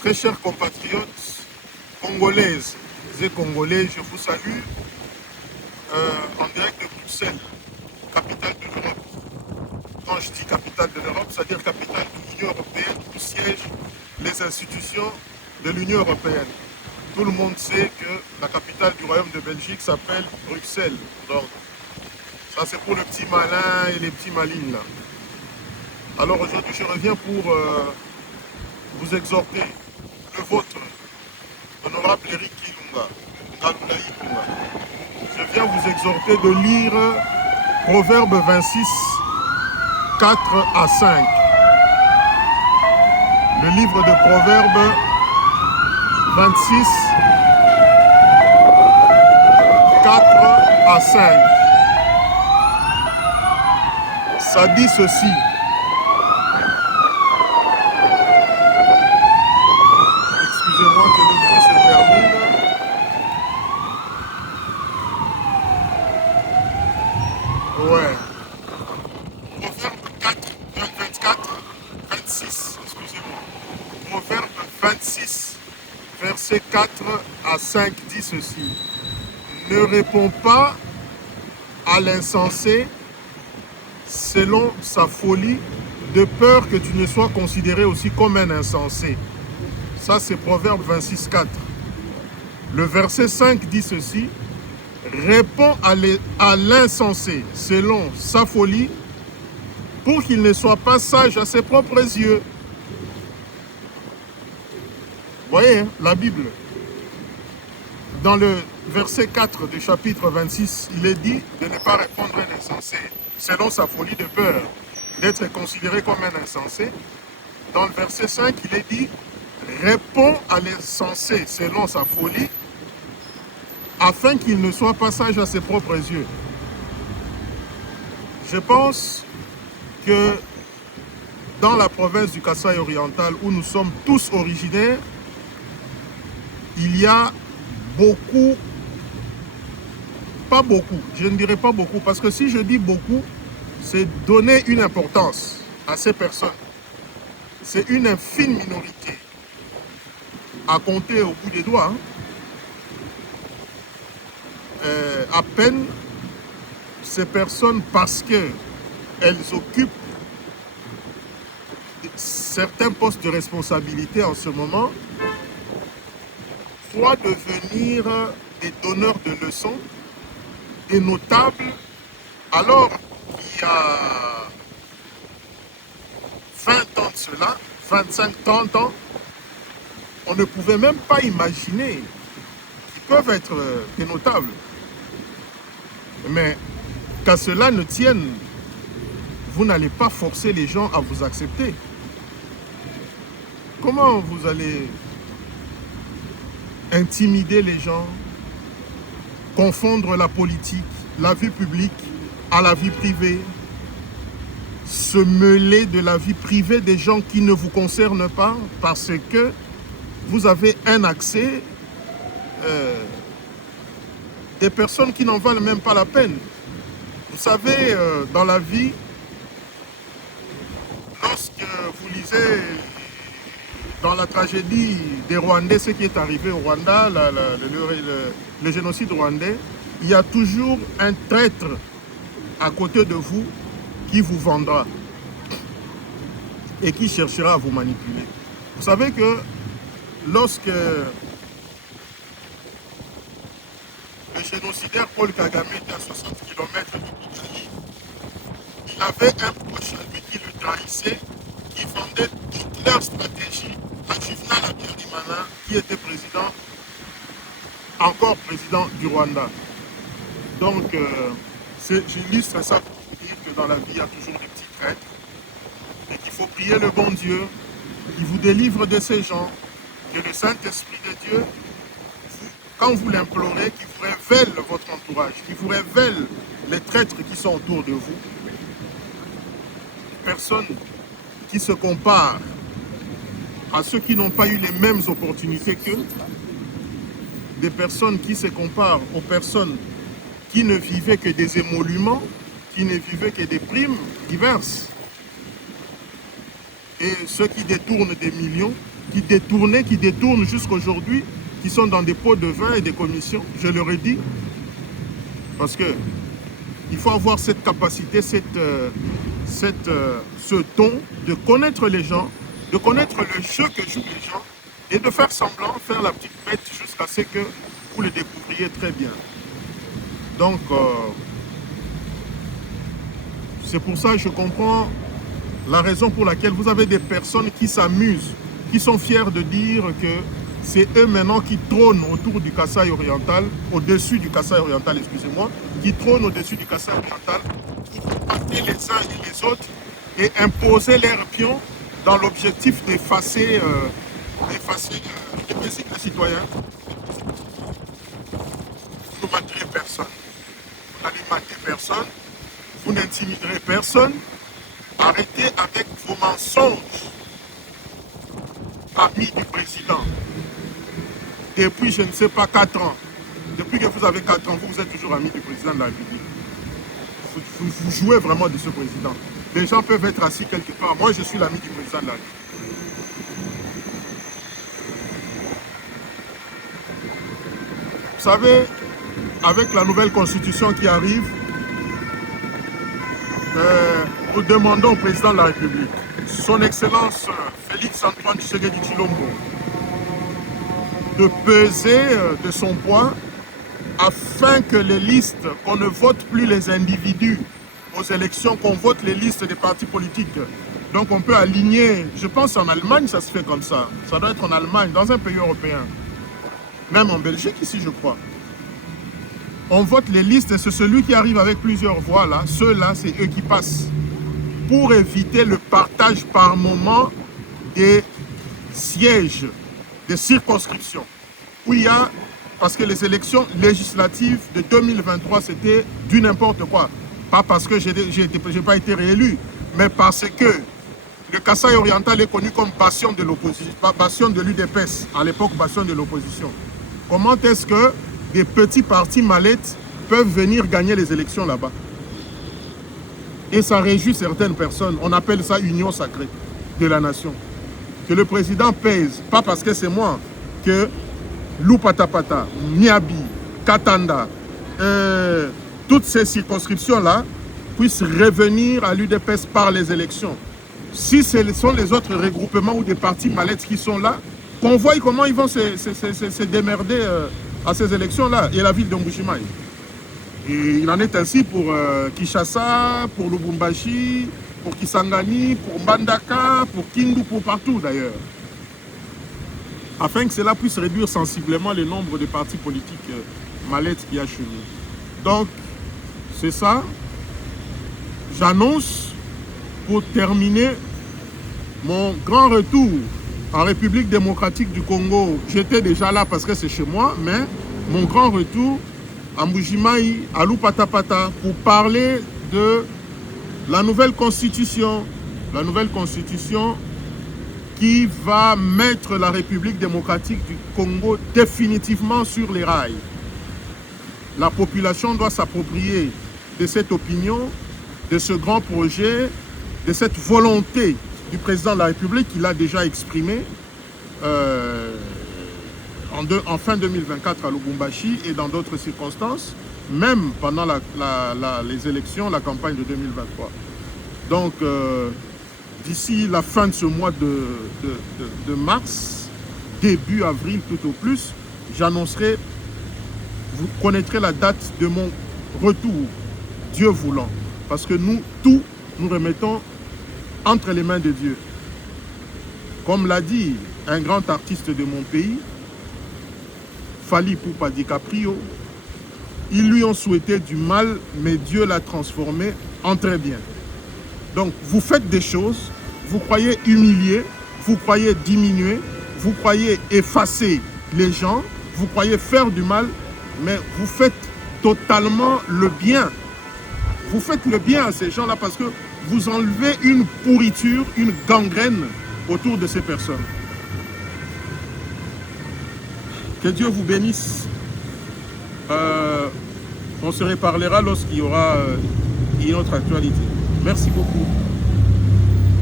Très chers compatriotes, congolaises et congolais, je vous salue en direct de Bruxelles, capitale de l'Europe. Quand je dis capitale de l'Europe, c'est-à-dire capitale de l'Union européenne où siègent les institutions de l'Union européenne. Tout le monde sait que la capitale du Royaume de Belgique s'appelle Bruxelles. Donc, ça c'est pour le petit malin et les petits malines là. Alors aujourd'hui, je reviens pour vous exhorter, le vôtre, honorable Eric Kilunga, Galulaï Kunga. Je viens vous exhorter de lire Proverbe 26, 4 à 5. Le livre de Proverbe 26, 4 à 5. Ça dit ceci. Excusez-moi que le bruit se termine. Ouais. Proverbe 4, 24, 26, excusez-moi. Proverbe 26, verset 4 à 5 dit ceci. Ne réponds pas à l'insensé selon sa folie, de peur que tu ne sois considéré aussi comme un insensé. Ça, c'est Proverbe 26, 4. Le verset 5 dit ceci. Réponds à l'insensé selon sa folie, pour qu'il ne soit pas sage à ses propres yeux. Vous voyez, hein, la Bible. Dans le verset 4 du chapitre 26, il est dit de ne pas répondre à un insensé selon sa folie, de peur d'être considéré comme un insensé. Dans le verset 5, il est dit réponds à l'insensé selon sa folie, afin qu'il ne soit pas sage à ses propres yeux. Je pense que dans la province du Kasaï oriental, où nous sommes tous originaires, il y a beaucoup, pas beaucoup, je ne dirais pas beaucoup, parce que si je dis beaucoup, c'est donner une importance à ces personnes. C'est une infime minorité, à compter au bout des doigts. À peine ces personnes, parce qu'elles occupent certains postes de responsabilité en ce moment, croient devenir des donneurs de leçons, des notables, alors qu'il y a 20 ans de cela, 25, 30 ans, on ne pouvait même pas imaginer qu'ils peuvent être des notables. Mais qu'à cela ne tienne, vous n'allez pas forcer les gens à vous accepter. Comment vous allez intimider les gens, confondre la politique, la vie publique à la vie privée, se mêler de la vie privée des gens qui ne vous concernent pas parce que vous avez un accès, des personnes qui n'en valent même pas la peine. Vous savez, dans la vie, lorsque vous lisez dans la tragédie des Rwandais, ce qui est arrivé au Rwanda, le génocide rwandais, il y a toujours un traître à côté de vous qui vous vendra et qui cherchera à vous manipuler. Vous savez que lorsque le génocidaire Paul Kagame était à 60 km de Kigali, il avait un proche à lui qui le trahissait, qui vendait toute leur stratégie à Juvenal Habyarimana, qui était président, encore président du Rwanda. Donc, j'illustre ça pour vous dire que dans la vie, il y a toujours des petits traîtres et qu'il faut prier le bon Dieu qui vous délivre de ces gens, que le Saint-Esprit de Dieu, quand vous l'implorez, qu'il vous révèle votre entourage, qu'il vous révèle les traîtres qui sont autour de vous. Personnes qui se comparent à ceux qui n'ont pas eu les mêmes opportunités qu'eux, des personnes qui se comparent aux personnes qui ne vivaient que des émoluments, qui ne vivaient que des primes diverses, et ceux qui détournent des millions qui détournent jusqu'à aujourd'hui, qui sont dans des pots de vin et des commissions, je le redis, parce que il faut avoir cette capacité, ce ton de connaître les gens, de connaître le jeu que jouent les gens et de faire semblant, faire la petite bête jusqu'à ce que vous le découvriez très bien. Donc, c'est pour ça que je comprends la raison pour laquelle vous avez des personnes qui s'amusent, qui sont fiers de dire que c'est eux maintenant qui trônent autour du Kasaï oriental, au-dessus du Kasaï oriental, excusez-moi, qui trônent au-dessus du Kasaï oriental pour combattre les uns et les autres et imposer leurs pions dans l'objectif d'effacer les principes des citoyens. Vous ne battrez personne, vous n'allez mater personne, vous n'intimiderez personne. Arrêtez avec vos mensonges, amis du président. Depuis, je ne sais pas, 4 ans, depuis que vous avez 4 ans, vous êtes toujours ami du président de la République. Vous jouez vraiment de ce président. Les gens peuvent être assis quelque part. Moi, je suis l'ami du président de la République. Vous savez, avec la nouvelle constitution qui arrive, nous demandons au président de la République, son Excellence Félix Antoine Tshisekedi Tshilombo, de peser de son poids afin que les listes, qu'on ne vote plus les individus aux élections, qu'on vote les listes des partis politiques. Donc on peut aligner, je pense en Allemagne ça se fait comme ça, ça doit être en Allemagne, dans un pays européen, même en Belgique ici je crois. On vote les listes et c'est celui qui arrive avec plusieurs voix là, ceux-là c'est eux qui passent. Pour éviter le partage par moment des sièges, des circonscriptions. Où il y a, parce que les élections législatives de 2023 c'était du n'importe quoi. Pas parce que je n'ai pas été réélu, mais parce que le Kasaï oriental est connu comme bastion de l'opposition, bastion de l'UDPS, à l'époque bastion de l'opposition. Comment est-ce que des petits partis mallettes peuvent venir gagner les élections là-bas? Et ça réjouit certaines personnes. On appelle ça union sacrée de la nation. Que le président pèse, pas parce que c'est moi, que Loupatapata, Niabi, Katanda, toutes ces circonscriptions-là puissent revenir à l'UDPS par les élections. Si ce sont les autres regroupements ou des partis mallettes qui sont là, qu'on voit comment ils vont se démerder à ces élections-là. Et la ville de Mbujimayi. Et il en est ainsi pour Kinshasa, pour Lubumbashi, pour Kisangani, pour Mbandaka, pour Kindu, pour partout d'ailleurs. Afin que cela puisse réduire sensiblement le nombre de partis politiques mallettes qu'il y a chez nous. Donc, c'est ça. J'annonce, pour terminer, mon grand retour en République démocratique du Congo. J'étais déjà là parce que c'est chez moi, mais mon grand retour à Mbujimayi, à Loupatapata, pour parler de la nouvelle constitution qui va mettre la République démocratique du Congo définitivement sur les rails. La population doit s'approprier de cette opinion, de ce grand projet, de cette volonté du président de la République qu'il a déjà exprimé en fin 2024 à Lubumbashi et dans d'autres circonstances, même pendant les élections, la campagne de 2023. Donc, d'ici la fin de ce mois de mars, début avril tout au plus, j'annoncerai, vous connaîtrez la date de mon retour, Dieu voulant. Parce que nous, tout, nous remettons entre les mains de Dieu. Comme l'a dit un grand artiste de mon pays, Fally Ipupa DiCaprio, ils lui ont souhaité du mal, mais Dieu l'a transformé en très bien. Donc, vous faites des choses, vous croyez humilier, vous croyez diminuer, vous croyez effacer les gens, vous croyez faire du mal, mais vous faites totalement le bien. Vous faites le bien à ces gens-là parce que vous enlevez une pourriture, une gangrène autour de ces personnes. Que Dieu vous bénisse. On se reparlera lorsqu'il y aura une autre actualité. Merci beaucoup.